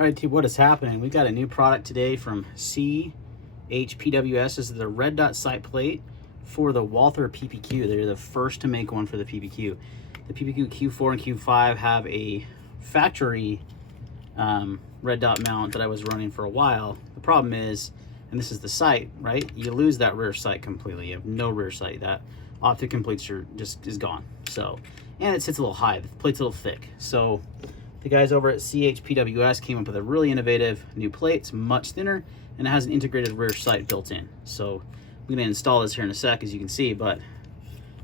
All right, what is happening? We got a new product today from CHPWS. This is the red dot sight plate for the Walther PPQ. They're the first to make one for the PPQ. The PPQ Q4 and Q5 have a factory red dot mount that I was running for a while. The problem is, and this is the sight, right? You lose that rear sight completely. You have no rear sight. That optic completer just is gone. So, and it sits a little high. The plate's a little thick. So the guys over at CHPWS came up with a really innovative new plate. It's much thinner and it has an integrated rear sight built in. So I'm going to install this here in a sec, as you can see, but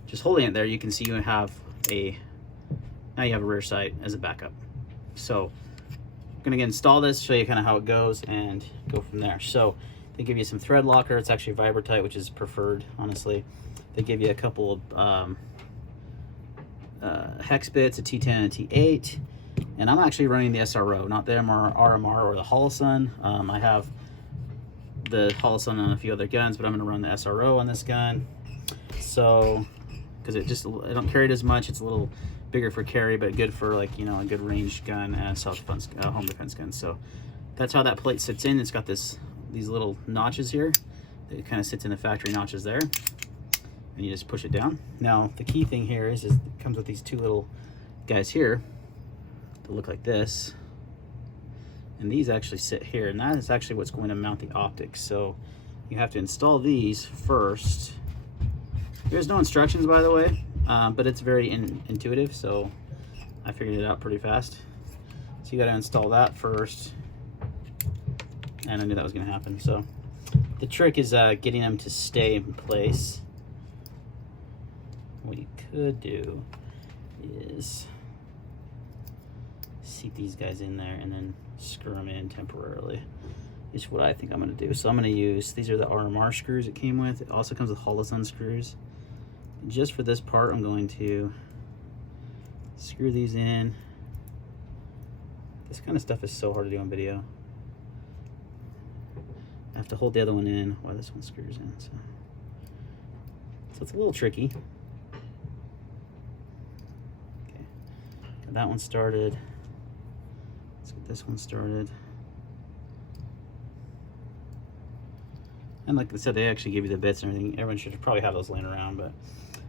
just holding it there, you can see you have now you have a rear sight as a backup. So I'm going to install this, show you kind of how it goes and go from there. So they give you some thread locker. It's actually Vibrotite, which is preferred, honestly. They give you a couple of hex bits, a T10 and a T8. And I'm actually running the SRO, not the RMR or the Holosun. I have the Holosun on a few other guns, but I'm going to run the SRO on this gun. So, because it don't carry it as much, it's a little bigger for carry, but good for, like, you know, a good ranged gun and self-defense, home defense gun. So that's how that plate sits in. It's got these little notches here. It kind of sits in the factory notches there, and you just push it down. Now the key thing here is it comes with these two little guys here that look like this, and these actually sit here, and that is actually what's going to mount the optics. So you have to install these first. There's no instructions, by the way, but it's very intuitive, so I figured it out pretty fast. So you got to install that first, and I knew that was going to happen. So the trick is getting them to stay in place. What you could do is seat these guys in there and then screw them in temporarily. Is what I think I'm going to do. So I'm going to use, these are the RMR screws it came with. It also comes with Holosun screws. Just for this part, I'm going to screw these in. This kind of stuff is so hard to do on video. I have to hold the other one in while this one screws in. So it's a little tricky. Okay, got that one started. Let's get this one started. And like I said, they actually give you the bits and everything. Everyone should probably have those laying around, but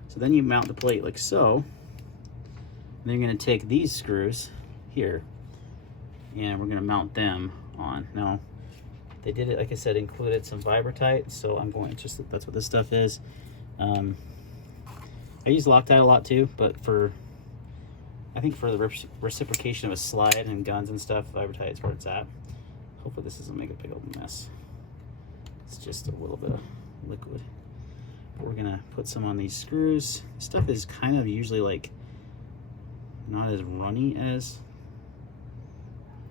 so then you mount the plate like so. And then you're going to take these screws here and we're going to mount them on. Now, they did it, like I said, included some Vibrotite, so I'm going to just, that's what this stuff is. I use Loctite a lot too, but I think for the reciprocation of a slide and guns and stuff, Vibrotite is where it's at. Hopefully this doesn't make a big old mess. It's just a little bit of liquid. But we're gonna put some on these screws. This stuff is kind of usually like not as runny as,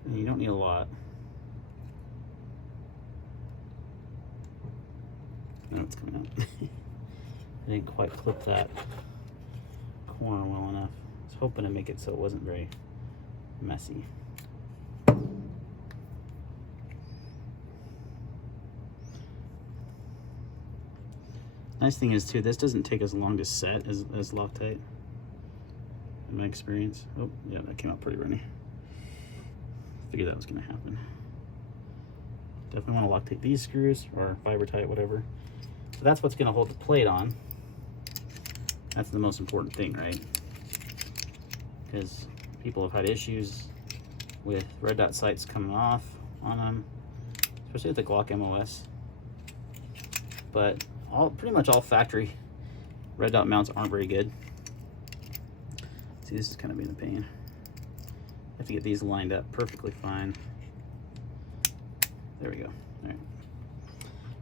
and you don't need a lot. No, it's coming out. I didn't quite clip that corner well enough. I was hoping to make it so it wasn't very messy. Nice thing is too, this doesn't take as long to set as Loctite, in my experience. Oh yeah, that came out pretty runny. Figured that was gonna happen. Definitely want to Loctite these screws, or Vibrotite, whatever. So that's what's gonna hold the plate on. That's the most important thing, right? Because people have had issues with red dot sights coming off on them, especially with the Glock MOS. But pretty much all factory red dot mounts aren't very good. See, this is kind of being a pain. I have to get these lined up perfectly fine. There we go. All right.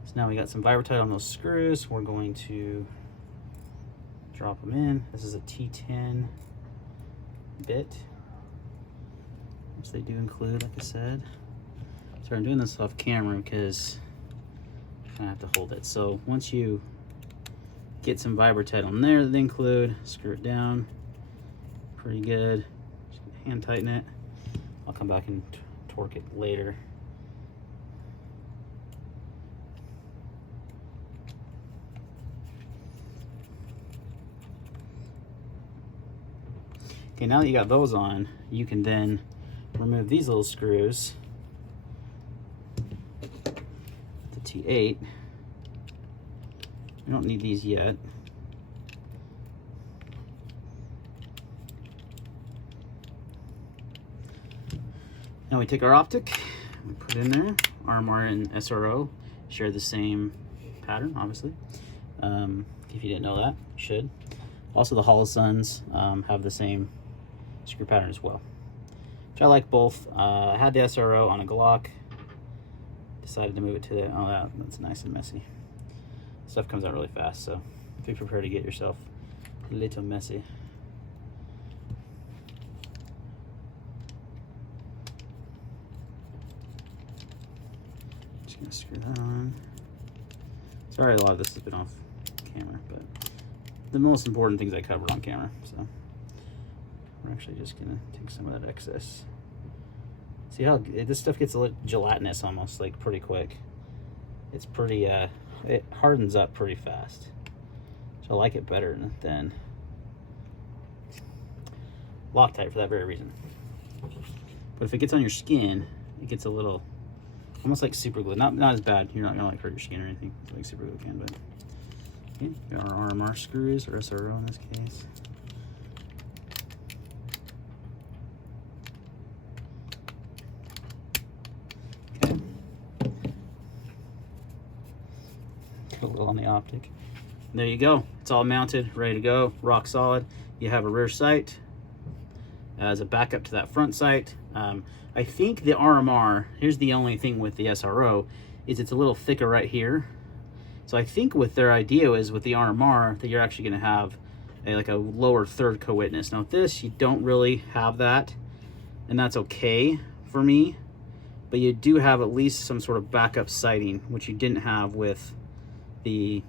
So now we got some Vibrotite on those screws. We're going to drop them in. This is a T10 bit, which they do include, like I said. So I'm doing this off camera because I have to hold it. So once you get some Vibrotite on there that they include, screw it down pretty good. Just hand tighten it. I'll come back and torque it later. Okay, now that you got those on, you can then remove these little screws T8. We don't need these yet. Now we take our optic, we put it in there. RMR and SRO share the same pattern, obviously. If you didn't know that, you should. Also, the Holosuns have the same screw pattern as well, which I like both. I had the SRO on a Glock. Decided to move it to the, oh, that's nice and messy. Stuff comes out really fast, so be prepared to get yourself a little messy. Just gonna screw that on. Sorry, a lot of this has been off camera, but the most important things I covered on camera, so we're actually just gonna take some of that excess. See how this stuff gets a little gelatinous almost, like pretty quick. It's pretty, it hardens up pretty fast. So I like it better than Loctite for that very reason. But if it gets on your skin, it gets a little, almost like super glue. Not as bad. You're not gonna like hurt your skin or anything. It's like super glue can, but okay, got our RMR screws, or SRO in this case. Okay. Put a little on the optic. And there you go. It's all mounted, ready to go, rock solid. You have a rear sight as a backup to that front sight. I think the RMR, here's the only thing with the SRO, is it's a little thicker right here. So I think what their idea is with the RMR that you're actually going to have like a lower third co-witness. Now with this, you don't really have that, and that's okay for me, but you do have at least some sort of backup sighting, which you didn't have with the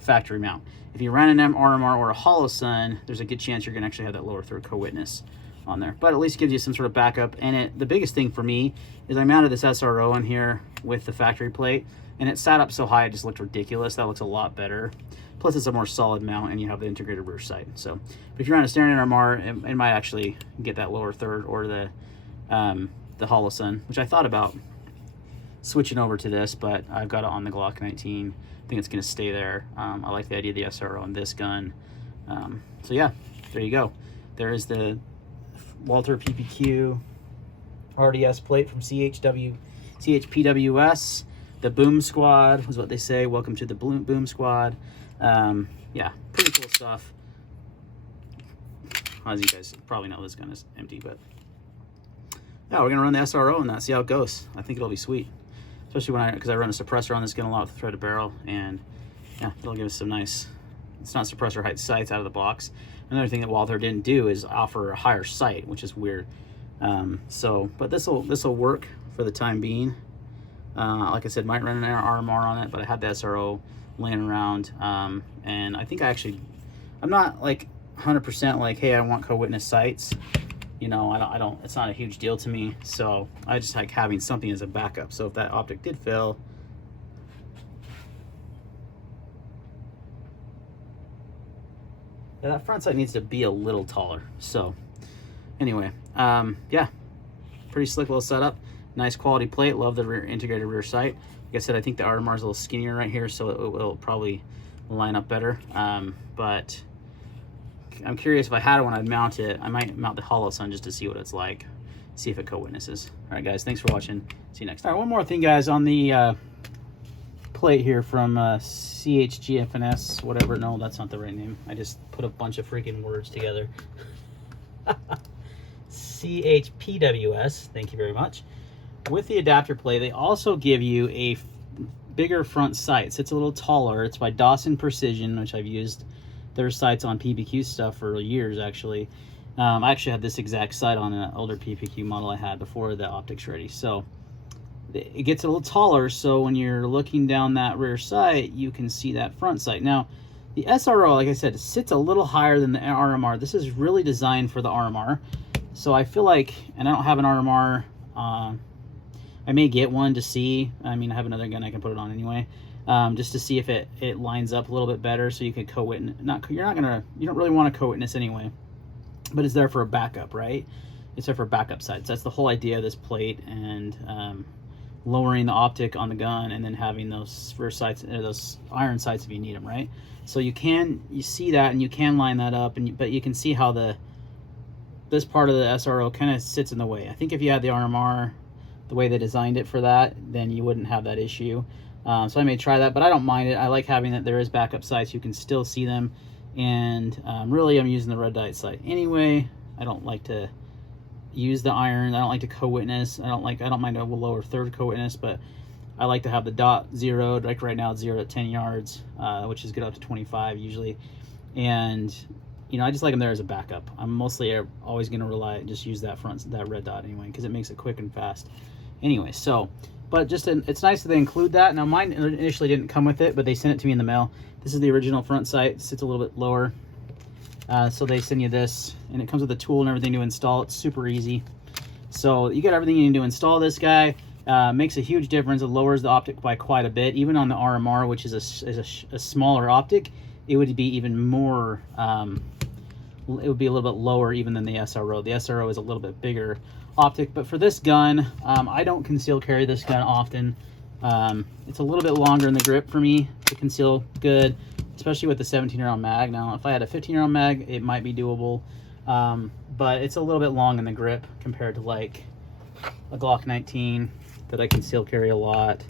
factory mount. If you ran an RMR or a Holosun, there's a good chance you're going to actually have that lower third co-witness on there, but at least gives you some sort of backup. And the biggest thing for me is I mounted this SRO on here with the factory plate, and it sat up so high it just looked ridiculous. That looks a lot better. Plus it's a more solid mount, and you have the integrated rear sight. So if you're on a standard RMR, it might actually get that lower third, or the Holosun, which I thought about switching over to this, but I've got it on the Glock 19. I think it's going to stay there. I like the idea of the SRO on this gun. So yeah, there you go. There is the Walther PPQ RDS plate from CHPWS. The Boom Squad was what they say. Welcome to the Boom Squad. Yeah, pretty cool stuff. As you guys probably know, this gun is empty, but yeah, we're gonna run the SRO on that, see how it goes. I think it'll be sweet, especially because I run a suppressor on this gun a lot with threaded barrel, and yeah, it'll give us some nice, it's not suppressor height sights out of the box. Another thing that Walther didn't do is offer a higher sight, which is weird. But this will work for the time being. Like I said, might run an RMR on it, but I had the SRO laying around, and I think I'm not like 100% like, hey, I want co-witness sights. You know, I don't. It's not a huge deal to me, so I just like having something as a backup. So if that optic did fail, that front sight needs to be a little taller. So anyway, yeah, pretty slick little setup. Nice quality plate. Love the integrated rear sight. Like I said, I think the RMR is a little skinnier right here, so it will probably line up better. But I'm curious, if I had one, I'd mount it. I might mount the Holosun just to see what it's like, see if it co-witnesses. All right, guys, thanks for watching. See you next time. All right, one more thing, guys, on the plate here from CHGFNS, whatever. No, that's not the right name. I just put a bunch of freaking words together. CHPWS, thank you very much. With the adapter plate, they also give you a bigger front sight. So it's a little taller. It's by Dawson Precision, which I've used their sights on PPQ stuff for years, actually. I actually had this exact sight on an older PPQ model I had before the optics ready. So it gets a little taller, so when you're looking down that rear sight, you can see that front sight. Now, the SRO, like I said, sits a little higher than the RMR. This is really designed for the RMR. So I feel like, and I don't have an RMR, I may get one to see. I mean, I have another gun I can put it on anyway, just to see if it lines up a little bit better, so you could co-witness. You don't really want to co-witness anyway, but it's there for a backup, right? except for backup sights. That's the whole idea of this plate, and lowering the optic on the gun and then having those rear sights, those iron sights if you need them, right? So you see that, and you can line that up, but you can see how this part of the SRO kind of sits in the way. I think if you had the RMR the way they designed it for that, then you wouldn't have that issue. So I may try that, but I don't mind it. I like having that there is backup sights. You can still see them, and really I'm using the red dot sight anyway. I don't like to use the iron. I don't like to co-witness. I don't mind a lower third co-witness, but I like to have the dot zeroed. Like right now it's 0 to 10 yards, which is good up to 25 usually. And you know, I just like them there as a backup. I'm mostly always going to just use that red dot anyway, because it makes it quick and fast. Anyway, so, but it's nice that they include that. Now mine initially didn't come with it, but they sent it to me in the mail. This is the original front sight. It sits a little bit lower. So they send you this, and it comes with a tool and everything to install. It's super easy. So you got everything you need to install this guy. Makes a huge difference. It lowers the optic by quite a bit. Even on the RMR, which is a smaller optic, it would be even more, it would be a little bit lower even than the SRO. The SRO is a little bit bigger optic, but for this gun, I don't conceal carry this gun often. It's a little bit longer in the grip for me to conceal good, especially with the 17-round mag. Now, if I had a 15-round mag, it might be doable, but it's a little bit long in the grip compared to like a Glock 19 that I conceal carry a lot.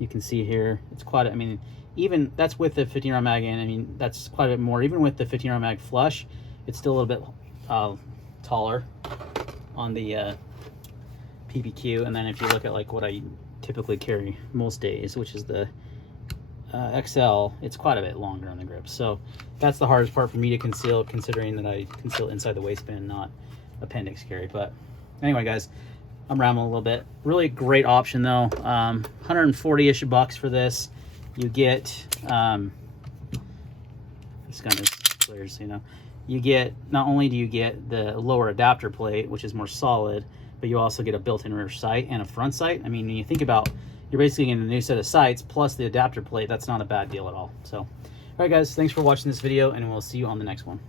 You can see here, it's quite, I mean, even that's with the 15-round mag in, I mean, that's quite a bit more. Even with the 15-round mag flush, it's still a little bit taller on the PPQ. And then if you look at like what I typically carry most days, which is the XL, it's quite a bit longer on the grip. So that's the hardest part for me to conceal, considering that I conceal inside the waistband, not appendix carry. But anyway, guys, I'm rambling a little bit. Really great option though. 140-ish bucks for this. You get this gun is clear, so you know. You get, not only do you get the lower adapter plate, which is more solid, but you also get a built-in rear sight and a front sight. I mean, when you think about, you're basically getting a new set of sights plus the adapter plate. That's not a bad deal at all. So, all right, guys, thanks for watching this video, and we'll see you on the next one.